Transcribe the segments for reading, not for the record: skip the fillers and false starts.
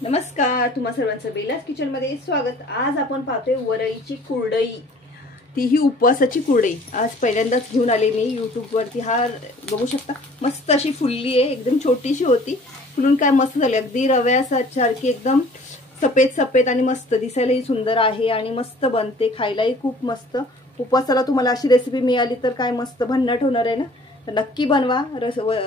नमस्कार, तुम्हा सर्वांचं बेलास किचन मध्ये स्वागत। आज आपण पाहतोय वरईची कुरडई, तीही उपवासाची कुरडई। आज पहिल्यांदाच घेऊन आले मी YouTube वरती। हा बघू शकता, मस्त अशी फुलली आहे, एकदम छोटीशी होती, फुलून काय मस्त झाली, अगदी रव्यासारखी एकदम सफेद सफेद आणि मस्त दिसायलाही सुंदर आहे आणि मस्त बनते, खायलाही खूप मस्त। उपवासाला तुम्हाला अशी रेसिपी मिळाली तर काय मस्त भन्नाट होणार आहे ना, तर नक्की बनवा।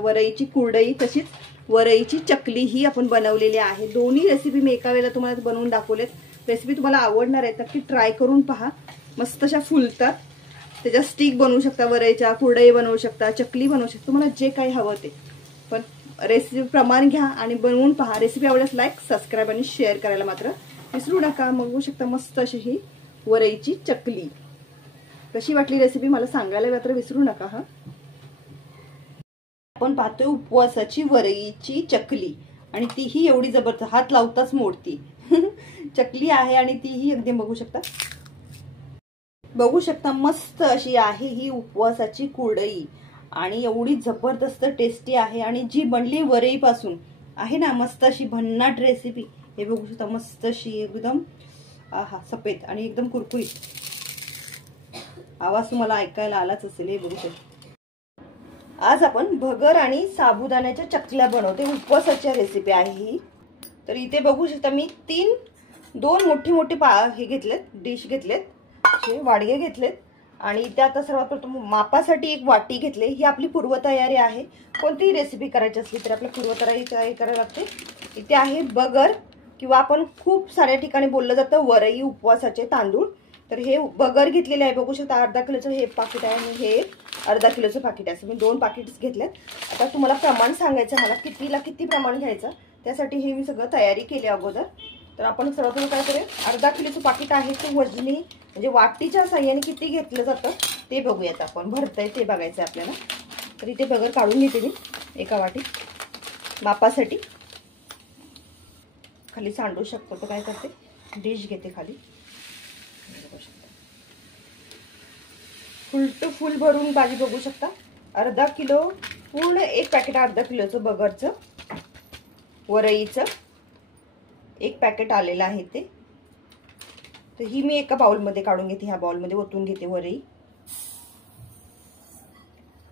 वरईची कुरडई तशीच वरईची चकली ही आपण बनवलेली आहे। दोन्ही रेसिपी मी एका वेळेला तुम्हाला बनवून दाखवलेत। रेसिपी तुम्हाला आवडणार आहे, नक्की ट्राय करून पहा। मस्त अशा फुलतात, त्याच्या स्टिक बनवू शकता, वरईच्या कुरडई बनवू शकता, चकली बनवू शकता, तुम्हाला जे काही हवं ते। पण रेसिपी प्रमाण घ्या आणि बनवून पहा। रेसिपी आवडल्यास लाईक, सबस्क्राइब आणि शेअर करायला मात्र विसरू नका। बघू शकता मस्त अशी ही वरईची चकली। कशी वाटली रेसिपी मला सांगायला मात्र विसरू नका हा। आपण पाहतोय उपवासाची वरईची चकली आणि तीही एवढी जबरदस्त, हात लावताच मोडती चकली आहे आणि तीही अगदी बघू शकता मस्त अशी आहे ही उपवासाची कुरडई आणि एवढी जबरदस्त टेस्टी आहे आणि जी बनली वरई पासून आहे ना, मस्त अशी भन्नाट रेसिपी। हे बघू शकता मस्त अशी एकदम आहा सफेद आणि एकदम कुरकुरीत। आवाज तुम्हाला ऐकायला आलाच असेल। हे बघू शकता आज आपण भगर आणि साबुदाण्याच्या चकल्या बनवते, उपवासाच्या रेसिपी आहे ही। तर इथे बघू शकता मी दोन मोठे मोठे हे घेतलेत, डिश घेतलेत, वाडगे घेतलेत आणि त्यात सर्वात प्रथम मापासाठी एक वाटी घेतली। ही आपली पूर्वतयारी आहे, कोणतीही रेसिपी करायची असली तर आपल्या पूर्वतयारी करायला लागते। इथे आहे बगर किंवा आपण खूप साऱ्या ठिकाणी बोललं जातं वरई उपवासाचे तांदूळ। तर हे बगर घेतलेले आहे, बघू शकता अर्धा किलोचं हे पाकिट आहे आणि हे अर्धा किलोचं पाकिट आहे। मी 2 पाकिट्स घेतलेत। आता तुम्हाला प्रमाण सांगायचं मला, किती प्रमाण घ्यायचं त्यासाठी हे मी सगळं तयारी केली अगोदर। तर आपण सर्वप्रथम काय करूया, अर्धा किलोचं पाकिट आहे ते वजनी म्हणजे वाटीच्या साह्याने किती घेतलं जातं ते बघूयात आपण। भरतंय ते बघायचं आपल्याला। तर इथे बगर काढून घेते मी एका वाटीत मापासाठी। खाली सांडू शकतो तर काय करते, डिश घेते खाली, फुल टू फुल भरून भाजी बघू शकता। अर्धा किलो पूर्ण एक पॅकेट, अर्धा किलोचं बगरचं वरईचं एक पॅकेट आलेलं आहे ते। तर ही मी एका बाउलमध्ये काढून घेते, ह्या बाउलमध्ये ओतून घेते वरई।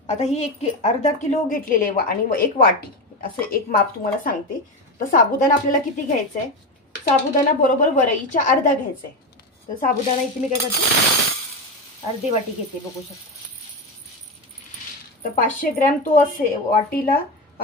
आता ही अर्धा किलो घेतलेले आणि एक वाटी असं एक माप तुम्हाला सांगते। तर साबुदाणा आपल्याला किती घ्यायचा आहे, साबुदाणा बरोबर वरईच्या अर्धा घ्यायचा आहे। तर साबुदाणा इथे मी काय करते, अर्धी वाटी घेते बघू शकता। तर 500 ग्रॅम तो असे वाटीला,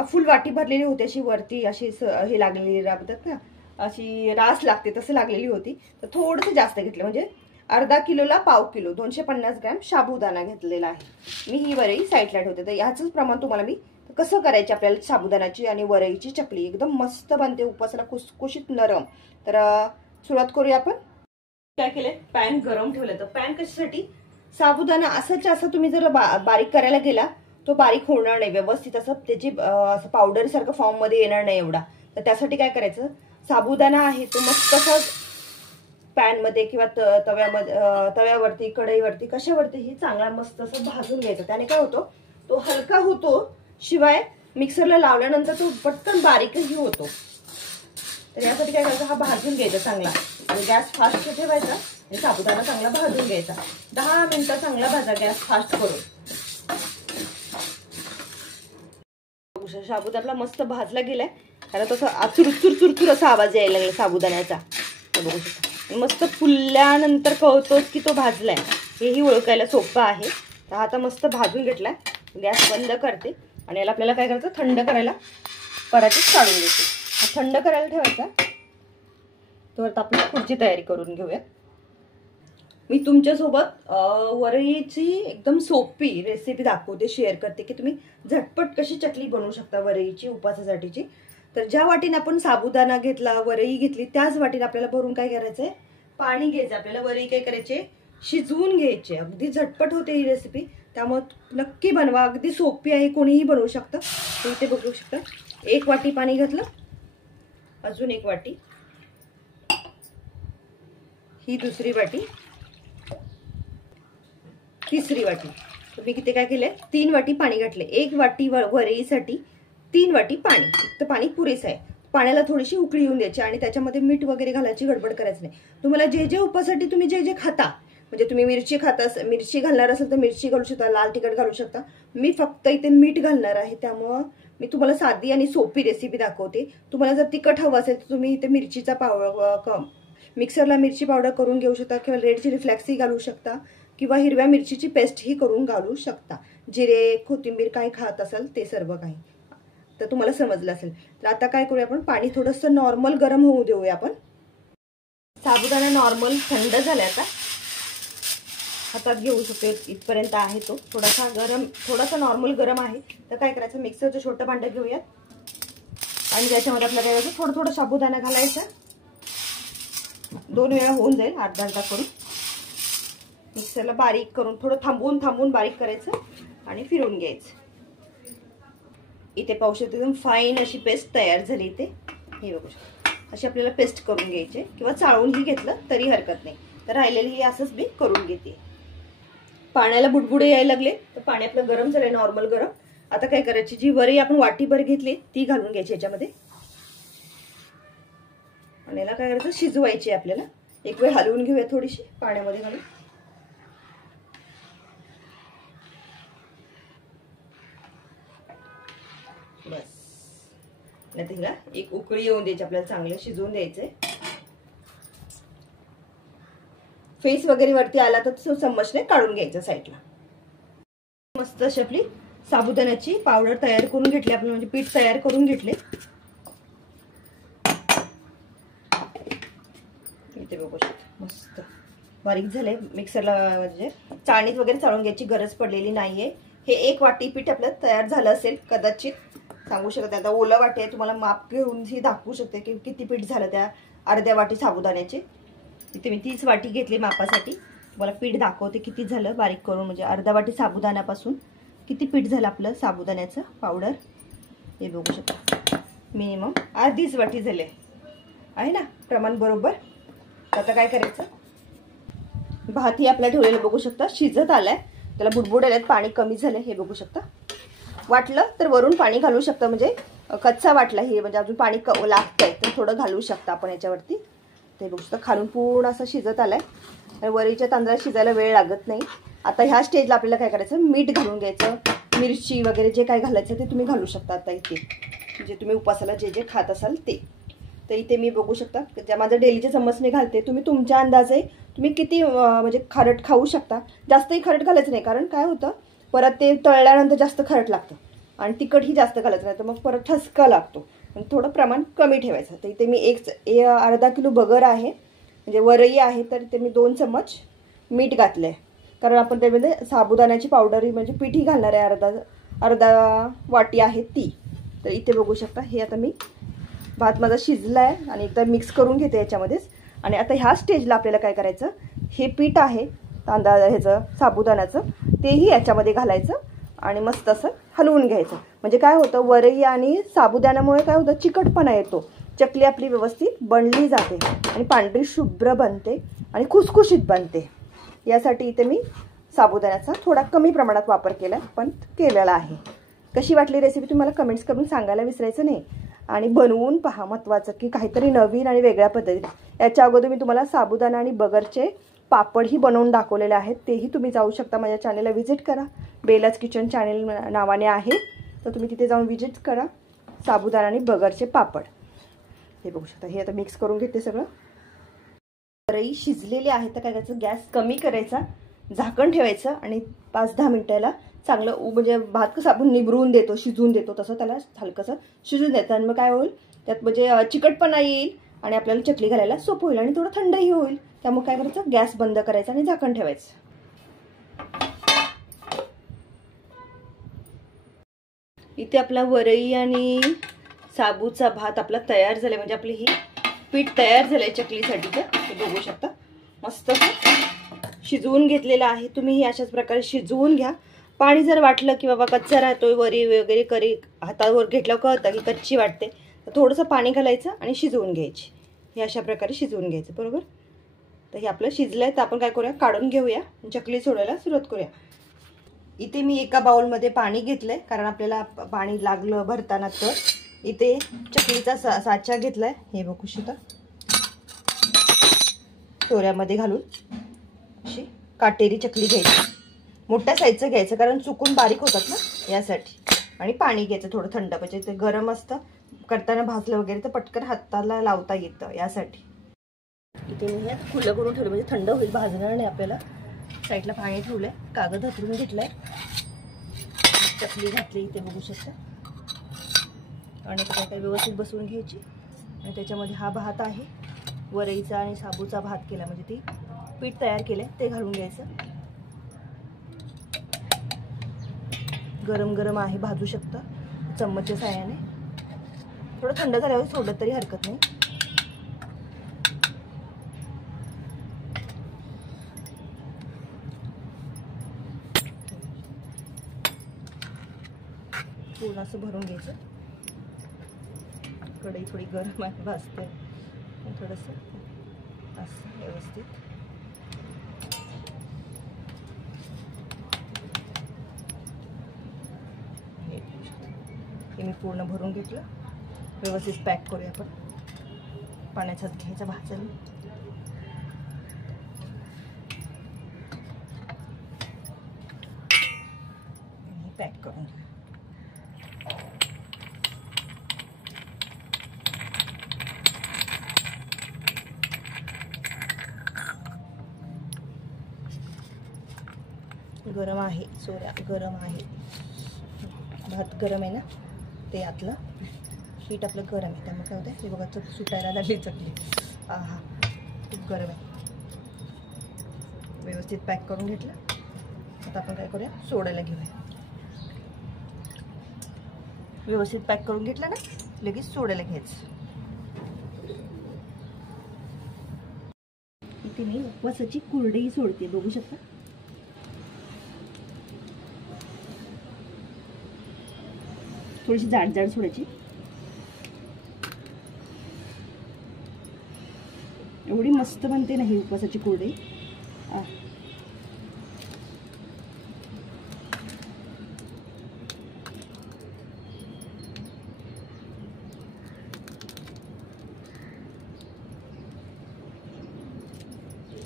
फुल वाटी भरलेली होती, अशी वरती अशी हे लागलेली राबतात ना, अशी रास लागते तसं लागलेली होती। तर थोडंसं जास्त घेतलं, म्हणजे अर्धा किलोला पाव किलो 250 ग्रॅम साबुदाणा घेतलेला आहे। मी ही वरई साईडला ठेवते। तर ह्याचंच प्रमाण तुम्हाला मी कसं करायचे आपल्याला साबुदाण्याची आणि वरईची चकली एकदम मस्त बनते, उपवासाला खुसखुशीत नरम। तर सुरुवात करूया आपण। काय केलंय, पॅन गरम ठेवलं। तर पॅन कशासाठी, साबुदाणा असं तुम्ही जर बारीक करायला गेला तो बारीक होणार नाही व्यवस्थित, असं त्याची असं पावडर सारखं फॉर्म मध्ये येणार नाही एवढा। तर त्यासाठी काय करायचं, साबुदाणा आहे तो मस्त असं पॅन मध्ये किंवा तव्यावरती, कढईवरती, कशावरती ही चांगला मस्त असं भाजून घ्यायचा। त्याने काय होतो, तो हलका होतो, शिवाय मिक्सरला लावल्यानंतर तो पटकन बारीकही होतो। तर यासाठी काय करायचं, हा भाजून घ्यायचा चांगला, गॅस फास्ट ठेवायचा आणि साबुदाणा चांगला भाजून घ्यायचा। 10 मिनिटं चांगला भाजा गॅस फास्ट करून। साबुदाणा मस्त भाजला गेलाय, कारण तसं चुरचुर असा आवाज यायला लागला साबुदाण्याचा। बघू शकता मस्त फुलल्यानंतर कळतो की तो भाजलाय, हेही ओळखायला सोपं आहे। तर आता मस्त भाजून घेतलाय, गॅस बंद करते आणि याला आपल्याला काय करायचं, थंड करायला परातीत काढून घेते। थंड करायला ठेवायचा, तर आपण पुढची तयारी करून घेऊया। मी तुमच्यासोबत वरईची एकदम सोपी रेसिपी दाखवते, शेअर करते की तुम्ही झटपट कशी चकली बनवू शकता वरईची उपवासासाठीची। तर ज्या वाटीने आपण साबुदाणा घेतला, वरई घेतली, त्याच वाटीने आपल्याला भरून काय करायचंय, पाणी घ्यायचं। आपल्याला वरई काय करायचे, शिजवून घ्यायचे। अगदी झटपट होते ही रेसिपी, त्यामुळे नक्की बनवा, अगदी सोपी आहे, कोणीही बनवू शकतं। तर इथे बघू शकता 1 वाटी पाणी घातलं, अजून 1 वाटी, ही दुसरी वाटी, तिसरी वाटी। तर मी किती काय केलंय, 3 वाटी पाणी घातले। 1 वाटी वरईसाठी 3 वाटी पाणी, तर पाणी पुरेसं आहे। पाण्याला थोडीशी उकळी येऊन द्यायची आणि त्याच्यामध्ये मीठ वगैरे घालायची गडबड करायची नाही. तुम्हाला जे जे उपासाठी तुम्ही जे जे खाता, म्हणजे तुम्ही मिरची मिरची घालणार असेल तर मिरची घालू शकता, लाल तिखट घालू शकता. मी फक्त इथे मीठ घालणार आहे, त्यामुळं मी तुम्हाला साधी आणि सोपी रेसिपी दाखवते. तुम्हाला जर तिखट हवं असेल तर तुम्ही इथे मिरचीचा पावडर, मिक्सरला मिरची पावडर करून घेऊ शकता, किंवा रेड चिली फ्लेक्सही घालू शकता, किंवा हिरव्या मिरचीची पेस्टही करून घालू शकता. जिरे, कोथिंबीर काय खात असाल ते सर्व काही तर तुम्हाला समजलं असेल. तर आता काय करूया आपण, पाणी थोडंसं नॉर्मल गरम होऊ देऊया आपण. साबुदाणा नॉर्मल थंड झाला, आता हातात घेऊ शकतो इथपर्यंत आहे तो. थोडासा नॉर्मल गरम आहे. तर काय करायचं, मिक्सरचं छोटं भांडं घेऊयात आणि त्याच्यामध्ये आपल्याला काय करायचं, थोडं थोडं साबुदाणा घालायचा. 2 वेळा होऊन जाईल, अर्धा अर्धा करून मिक्सरला बारीक करून, थोडं थांबून बारीक करायचं आणि फिरवून घ्यायचं. इथे पाहू शकतो एकदम फाईन अशी पेस्ट तयार झाली. इथे हे बघू शकता, अशी आपल्याला पेस्ट करून घ्यायची, किंवा चाळूनही घेतलं तरी हरकत नाही. तर राहिलेली ही असंच मी करून घेते. पाण्याला बुडबुडे यायला लागले तर पाणी आपलं गरम झालंय, नॉर्मल गरम. आता काय करायची, जी वरी आपण वाटीभर घेतली ती घालून घ्यायची याच्यामध्ये आणि याला काय करायचं, शिजवायची आपल्याला. एक वेळ हलवून घेऊया थोडीशी पाण्यामध्ये घालून. बस, नाही तिला एक उकळी येऊन द्यायची, आपल्याला चांगलं शिजवून द्यायचंय. फेस वगैरे वरती आला तर चम्मचने काढून घ्यायचं साईडला. मस्त अशी आपली साबुदाण्याची पावडर तयार करून घेतली आपण, म्हणजे पीठ तयार करून घेतले. इथे बघू शकता मस्त बारीक झाले. मिक्सरला म्हणजे चाळणीत वगैरे चाळून घ्यायची गरज पडलेली नाहीये. हे 1 वाटी पीठ आपलं तयार झालं असेल कदाचित, सांगू शकते. आता ओलं वाटी आहे, तुम्हाला माप घेऊन ही दाखवू शकते की किती पीठ झालं त्या अर्ध्या वाटी साबुदाण्याचे. इथे मी 30 वाटी घेतली मापासाठी. तुम्हाला पीठ दाखवते किती झालं बारीक करून, म्हणजे अर्धा वाटी साबुदाण्यापासून किती पीठ झालं आपलं साबुदाण्याचं पावडर. हे बघू शकता, मिनिमम अर्धीच वाटी झाले आहे ना, प्रमाण बरोबर. आता काय करायचं, भातही आपल्या ठेवलेला बघू शकता शिजत आलाय, त्याला बुडबुड आल्यात, पाणी कमी झालंय. हे बघू शकता. वाटलं तर वरून पाणी घालू शकता, म्हणजे कच्चा वाटला हे, म्हणजे अजून पाणी लागतंय तर थोडं घालू शकता आपण याच्यावरती. ते बघू शकता खालून पूर्ण असं शिजत आलाय. वरीच्या तांदळाला शिजायला वेळ लागत नाही. आता ह्या स्टेजला आपल्याला काय करायचं, मीठ घालून घ्यायचं, मिरची वगैरे जे काय घालायचं ते तुम्ही घालू शकता. आता इथे जे तुम्ही उपासाला जे जे खात असाल ते. तर इथे मी बघू शकता, ज्या माझं डेलीचे चम्मचने घालते. तुम्ही तुमच्या अंदाजे तुम्ही किती म्हणजे खारट खाऊ शकता. जास्तही खारट घालायचं नाही, कारण काय होतं परत ते तळल्यानंतर जास्त खारट लागतं आणि तिखटही जास्त घालायचं नाही, तर मग परत ठसका लागतो. थोडं प्रमाण कमी ठेवायचं. तर इथे मी अर्धा किलो बगर आहे, म्हणजे वरई आहे, तर ते मी 2 चम्मच मीठ घातलंय, कारण आपण त्यामध्ये साबुदाण्याची पावडर म्हणजे पीठही घालणार आहे. अर्धा वाटी आहे ती. तर इथे बघू शकता, हे आता मी भात माझा शिजला आहे आणि एकदा मिक्स करून घेते याच्यामध्येच. आणि आता ह्या स्टेजला आपल्याला काय करायचं, हे पीठ आहे ह्याचं साबुदाण्याचं, तेही याच्यामध्ये घालायचं आणि मस्त असं हलवून घ्यायचं. म्हणजे काय होतं, वरई आणि साबुदाण्यामुळे काय होतं, चिकटपणा येतो. चकली आपली व्यवस्थित बनली जाते आणि पांढरी शुभ्र बनते आणि खुसखुशीत बनते. यासाठी इथे मी साबुदाण्याचा थोडा कमी प्रमाणात वापर केला, पण केलेला आहे. कशी वाटली रेसिपी तुम्हाला कमेंट्स करून सांगायला विसरायचं नाही. आणि बनवून पहा, महत्त्वाचं की काहीतरी नवीन आणि वेगळ्या पद्धतीने. याच्या अगोदर मी तुम्हाला साबुदाणा आणि बगरचे पापडही बनवून दाखवलेले आहेत, तेही तुम्ही जाऊ शकता. माझ्या चॅनेलला व्हिजिट करा, बेलाज किचन चॅनेल नावाने आहे, तर तुम्ही तिथे जाऊन व्हिजिट करा. साबुदाणा आणि बगरचे पापड हे बघू शकता. हे आता मिक्स करून घेते सगळं. वरई शिजलेली आहे, तर काय करायचं, गॅस कमी करायचा, झाकण ठेवायचं आणि 5-10 मिनिटाला चांगलं म्हणजे भात कसं आपण निभरून देतो, शिजवून देतो, तसं त्याला हलकंसं शिजून द्यायचं. आणि मग काय होईल, त्यात म्हणजे चिकटपणा येईल आणि आपल्याला चकली घालायला सोपं होईल आणि थोडं थंडही होईल. त्यामुळे काय करायचं, गॅस बंद करायचा आणि झाकण ठेवायचं. इथे आपला वरई आणि साबूचा भात आपला तयार झालाय, म्हणजे आपली ही पीठ तयार झालंय चकलीसाठीचं. ते बघू शकता मस्त शिजवून घेतलेलं आहे. तुम्हीही अशाच प्रकारे शिजवून घ्या. पाणी जर वाटलं की बाबा कच्चा राहतोय, वरी वगैरे करी हातावर घेतल्यावर कळतं की कच्ची वाटते, तर थोडंसं पाणी घालायचं आणि शिजवून घ्यायची. हे अशा प्रकारे शिजवून घ्यायचं, बरोबर. तर हे आपलं शिजलंय, तर आपण काय करूया, काढून घेऊया, चकली सोडायला सुरुवात करूया. इथे मी एका बाउलमध्ये पाणी घेतलंय, कारण आपल्याला पाणी लागलं भरताना तर इथे चकलीचा साचा घेतलाय, हे बघू शकता, सोऱ्यामध्ये घालून अशी काटेरी चकली घ्यायची. मोठ्या साईजचं घ्यायचं कारण चुकून बारीक होतात ना यासाठी. आणि पाणी घ्यायचं थोडं थंड, म्हणजे ते गरम असतं, करताना भाजलं वगैरे तर पटकन हाताला लावता येतं यासाठी. इथे मी हे खुलं करून ठेवलं म्हणजे थंड होईल, भाजणार नाही आपल्याला. साईडला पाणी ठेवलंय, कागद हातरून घेतलाय, चकली घातली इथे बघू शकता. आणि काय काय व्यवस्थित बसवून घ्यायची. आणि त्याच्यामध्ये हा भात आहे, वरईचा आणि साबूचा भात केला, म्हणजे ती पीठ तयार केलंय ते घालून घ्यायचं. गरम गरम आहे, भाजू शकता चम्मचच्या साहाय्याने. थोडं थंड झाल्यावर सोडलं तरी हरकत नाही. पूर्ण असं भरून घ्यायचं. कढई थोडी गरम आहे, भाजते, थोडंसं असं व्यवस्थित. हे मी पूर्ण भरून घेतलं. व्यवस्थित पॅक करूया आपण. पाण्याचा घ्यायचा भाजून. पॅक करून घ्या. गरम आहे सोऱ्या, गरम आहे भात, गरम आहे ना ते, आतलं पीठ आपलं गरम आहे, त्यामुळे काय होतं हे बघा सुटायला लागली चकली. हा खूप गरम आहे. व्यवस्थित पॅक करून घेतलं. आता आपण काय करूया, सोडायला घेऊया. व्यवस्थित पॅक करून घेतलं ना, लगेच सोडायला घ्यायचं. इथे मी उपवासाची कुरडई सोडते, बघू शकता. थोडीशी जाड जाड सोडायची. एवढी मस्त बनते ना ही उपवासाची कुरडई.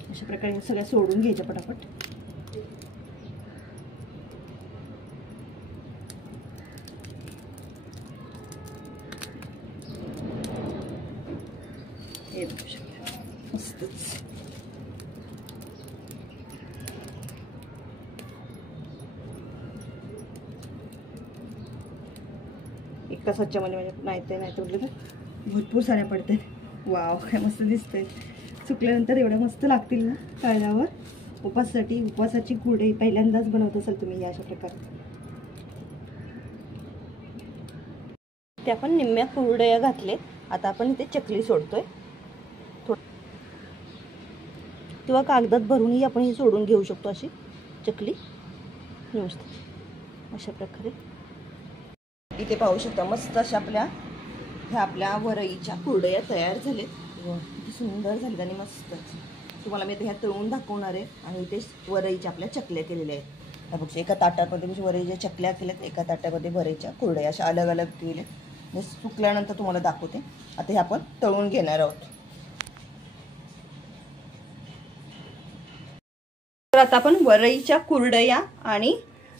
अशा प्रकारे सगळ्या सोडून घ्यायच्या पटापट. मस्तच. एका साच्यामध्ये म्हणजे नाही ते म्हटलं तर भरपूर साऱ्या पडतात. वाव, काय मस्त दिसतंय. सुकल्यानंतर एवढ्या मस्त लागतील ना तळल्यावर. उपवासाची कुरडई पहिल्यांदाच बनवत असाल तुम्ही अशा प्रकारे. ते आपण निम्म्या कुरडया घातले. आता आपण इथे चकली सोडतोय. किंवा कागदात भरूनही आपण ही सोडून घेऊ शकतो अशी चकली व्यवस्थित अशा प्रकारे. इथे पाहू शकता मस्त अशा आपल्या वरईच्या कुरडया तयार झालेत. किती सुंदर झालेत आणि मस्त. तुम्हाला मी आता ह्या तळून दाखवणार आहे. आणि इथे वरईच्या आपल्या चकल्या केलेल्या आहेत. बघू, एका ताटामध्ये म्हणजे वरईच्या चकल्या केल्यात, एका ताटामध्ये वरईच्या कुरडया अशा अलग अलग केल्यात. सुकल्यानंतर तुम्हाला दाखवते. आता हे आपण तळून घेणार आहोत. तर आता आपण वरईच्या कुरडया आणि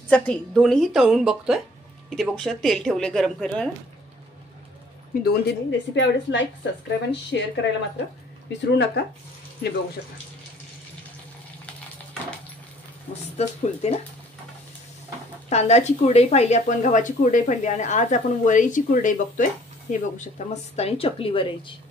चकली दोन्हीही तळून बघतोय. इथे बघू शकता तेल ठेवले गरम करायला. मी 2-3 रेसिपी आवडेल लाईक, सबस्क्राईब आणि शेअर करायला मात्र विसरू नका. हे बघू शकता मस्तच फुलते ना. तांदळाची कुरडई पाहिली आपण, गव्हाची कुरडई पाहिली आणि आज आपण वरईची कुरडई बघतोय. हे बघू शकता मस्त आणि चकली वरईची.